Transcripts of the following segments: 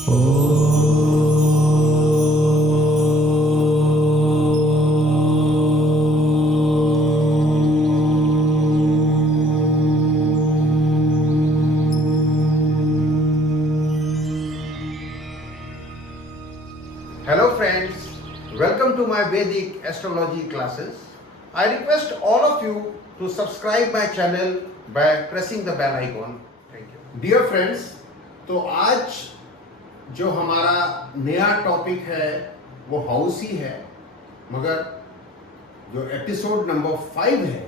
Hello friends, welcome to my Vedic astrology classes. I request all of you to subscribe my channel by pressing the bell icon. Thank you. Dear friends, तो आज जो हमारा नया topic है वो house ही है, मगर जो एपिसोड नंबर 5 है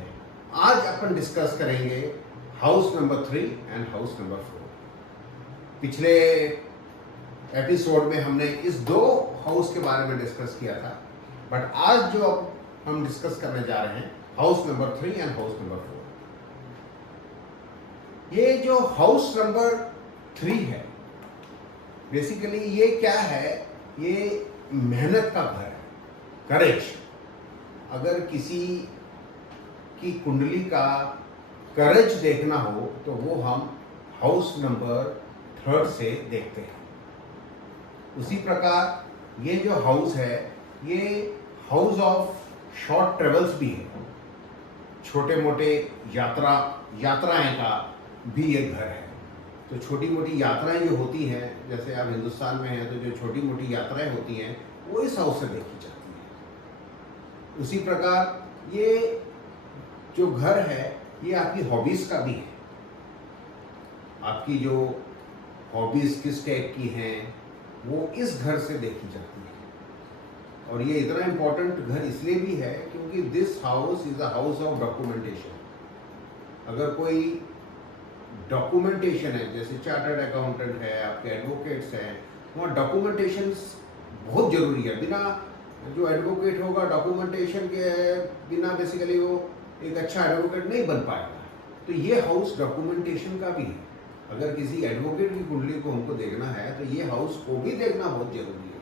आज अपन डिस्कस करेंगे house number 3 and house number 4। पिछले एपिसोड में हमने इस दो हाउस के बारे में डिस्कस किया था, बट आज जो हम डिस्कस करने जा रहे हैं house number 3 and house number 4। ये जो हाउस नंबर 3 है बेसिकली ये क्या है, ये मेहनत का घर है, करेज। अगर किसी की कुंडली का करेज देखना हो तो वो हम हाउस नंबर 3 से देखते हैं। उसी प्रकार ये जो हाउस है ये हाउस ऑफ शॉर्ट ट्रेवल्स भी है, छोटे मोटे यात्राएं का भी ये घर है। तो छोटी मोटी यात्राएं जो होती हैं, जैसे आप हिंदुस्तान में हैं तो जो छोटी मोटी यात्राएं होती हैं वो इस हाउस से देखी जाती हैं। उसी प्रकार ये जो घर है ये आपकी हॉबीज का भी है। आपकी जो हॉबीज किस टाइप की हैं वो इस घर से देखी जाती है। और ये इतना इम्पोर्टेंट घर इसलिए भी है क्योंकि this house is a house of documentation. अगर कोई डॉक्यूमेंटेशन है, जैसे चार्टर्ड अकाउंटेंट है, आपके एडवोकेट्स हैं, वहाँ डॉक्यूमेंटेशन बहुत जरूरी है। बिना जो एडवोकेट होगा डॉक्यूमेंटेशन के बिना बेसिकली वो एक अच्छा एडवोकेट नहीं बन पाएगा। तो ये हाउस डॉक्यूमेंटेशन का भी है। अगर किसी एडवोकेट की कुंडली को हमको देखना है तो ये हाउस को भी देखना बहुत जरूरी है,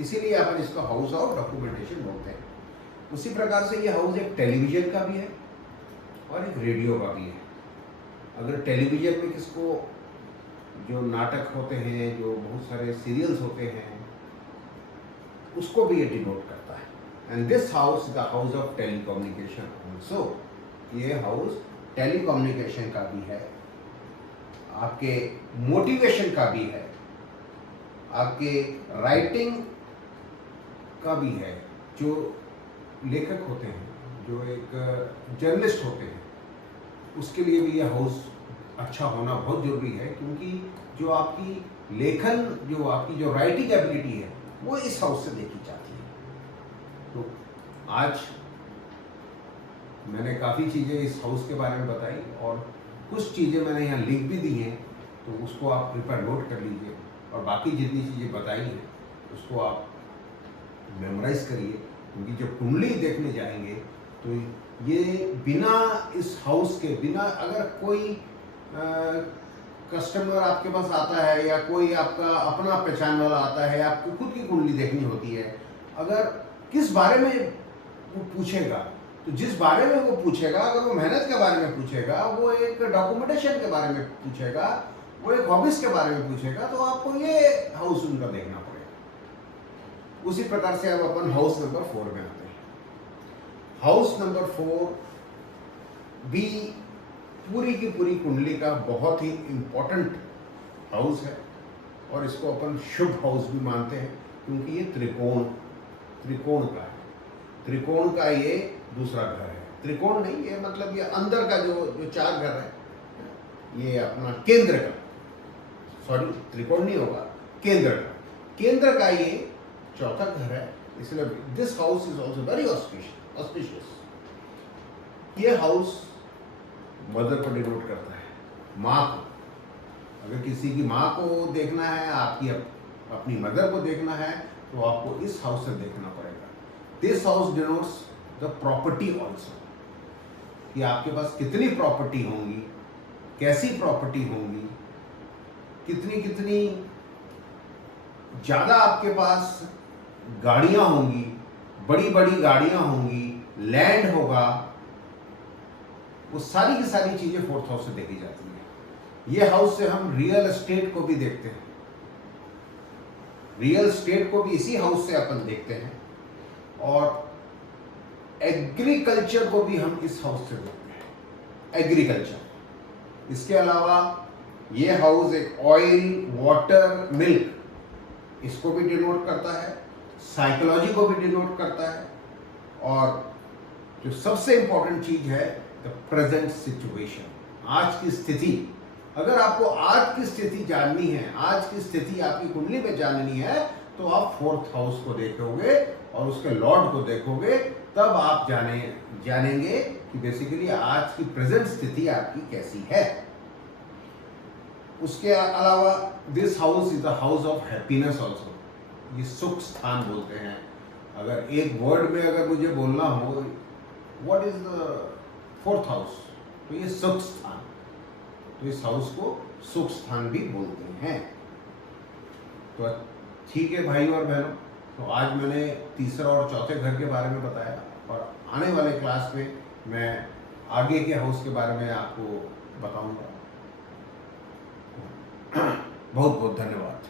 इसीलिए अपन इसको हाउस ऑफ डॉक्यूमेंटेशन बोलते हैं। उसी प्रकार से ये हाउस एक टेलीविजन का भी है और एक रेडियो का भी है। अगर टेलीविजन में किसको जो नाटक होते हैं, जो बहुत सारे सीरियल्स होते हैं, उसको भी ये डिनोट करता है। And this house is the house of telecommunication also. ये हाउस टेलीकम्युनिकेशन का भी है, आपके मोटिवेशन का भी है, आपके राइटिंग का भी है। जो लेखक होते हैं, जो एक जर्नलिस्ट होते हैं, उसके लिए भी यह हाउस अच्छा होना बहुत जरूरी है, क्योंकि जो आपकी लेखन, जो आपकी जो राइटिंग एबिलिटी है वो इस हाउस से देखी जाती है। तो आज मैंने काफ़ी चीज़ें इस हाउस के बारे में बताई और कुछ चीज़ें मैंने यहाँ लिख भी दी हैं, तो उसको आप कृपया नोट कर लीजिए। और बाकी जितनी चीज़ें बताई हैं उसको आप मेमोराइज करिए, क्योंकि जब कुंडली देखने जाएंगे तो ये बिना इस हाउस के, बिना अगर कोई कस्टमर आपके पास आता है या कोई आपका अपना पहचान वाला आता है, आपको खुद की कुंडली देखनी होती है, अगर किस बारे में वो पूछेगा, तो जिस बारे में वो पूछेगा, अगर वो मेहनत के बारे में पूछेगा, वो एक डॉक्यूमेंटेशन के बारे में पूछेगा, वो एक हॉबीज के बारे में पूछेगा, तो आपको ये हाउस उनका देखना पड़ेगा। उसी प्रकार से अब अपन हाउस नंबर 4 में आते हैं। हाउस नंबर 4 भी पूरी की पूरी कुंडली का बहुत ही इम्पोर्टेंट हाउस है और इसको अपन शुभ हाउस भी मानते हैं, क्योंकि ये त्रिकोण का है। त्रिकोण का ये दूसरा घर है। त्रिकोण नहीं, ये मतलब ये अंदर का जो 4 घर है, ये अपना केंद्र का, सॉरी त्रिकोण नहीं होगा, केंद्र का ये चौथा घर है। इसलिए this house is also very auspicious. ये हाउस मदर को डिनोट करता है, माँ को। अगर किसी की माँ को देखना है, आपकी अपनी मदर को देखना है, तो आपको इस हाउस से देखना पड़ेगा। This house denotes the property also, कि आपके पास कितनी प्रॉपर्टी होंगी, कैसी प्रॉपर्टी होंगी, कितनी ज़्यादा आपके पास गाड़ियाँ होंगी, बड़ी बड़ी गाड़ियाँ होंगी, लैंड होगा, वो सारी की सारी चीज़ें 4th हाउस से देखी जाती है। ये हाउस से हम रियल एस्टेट को भी देखते हैं। रियल स्टेट को भी इसी हाउस से अपन देखते हैं, और एग्रीकल्चर को भी हम इस हाउस से देखते हैं, एग्रीकल्चर। इसके अलावा ये हाउस एक ऑयल, वाटर, मिल्क, इसको भी डिनोट करता है, साइकोलॉजी को भी डिनोट करता है, और जो सबसे इंपॉर्टेंट चीज है, द प्रेजेंट सिचुएशन, आज की स्थिति। अगर आपको आज की स्थिति जाननी है, आज की स्थिति आपकी कुंडली में जाननी है, तो आप 4th हाउस को देखोगे और उसके लॉर्ड को देखोगे, तब आप जानेंगे कि बेसिकली आज की प्रेजेंट स्थिति आपकी कैसी है। उसके अलावा this house is the house of happiness also, ये सुख स्थान बोलते हैं। अगर एक वर्ड में अगर मुझे बोलना हो, what is the 4th house, तो ये सुख स्थान, तो इस हाउस को सुख स्थान भी बोलते हैं। तो ठीक है भाइयों और बहनों, तो आज मैंने तीसरा और चौथे घर के बारे में बताया, और आने वाले क्लास में मैं आगे के हाउस के बारे में आपको बताऊंगा। बहुत बहुत धन्यवाद।